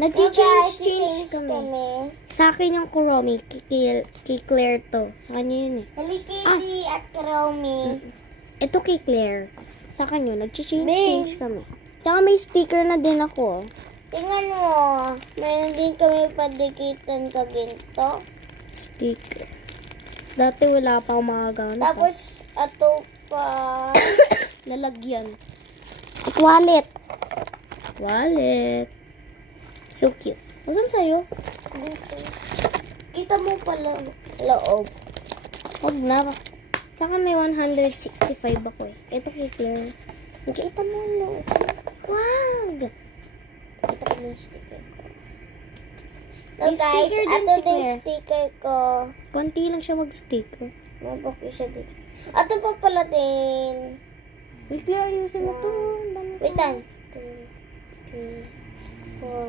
Nag-change kami. Sa akin yung Kuromi, kay Claire to. Sa kanya yun eh. Kitty at Kuromi. Ito kay Claire. Sa kanya, nag-change kami. Tsaka may sticker na din ako. Tingnan mo. Meron din kami padikitan ka ginto. Sticker. Dati wala pa akong mga ganito. Tapos, ato pa. Lalagyan. At wallet. Wallet. So cute. Masan sa'yo? Kita mo pala loob. Huwag na. Saka may 165 ako eh. Ito kay Claire. Kita mo loob. Wag! Ito ko yung sticker ko. So May guys, sticker din ato si din Claire. sticker ko. Konti lang siya mag-sticker. Mabaki siya dito. Ato pa pala din. Wait, Claire, ayusin mo to. Wait lang. 2, 3, 4.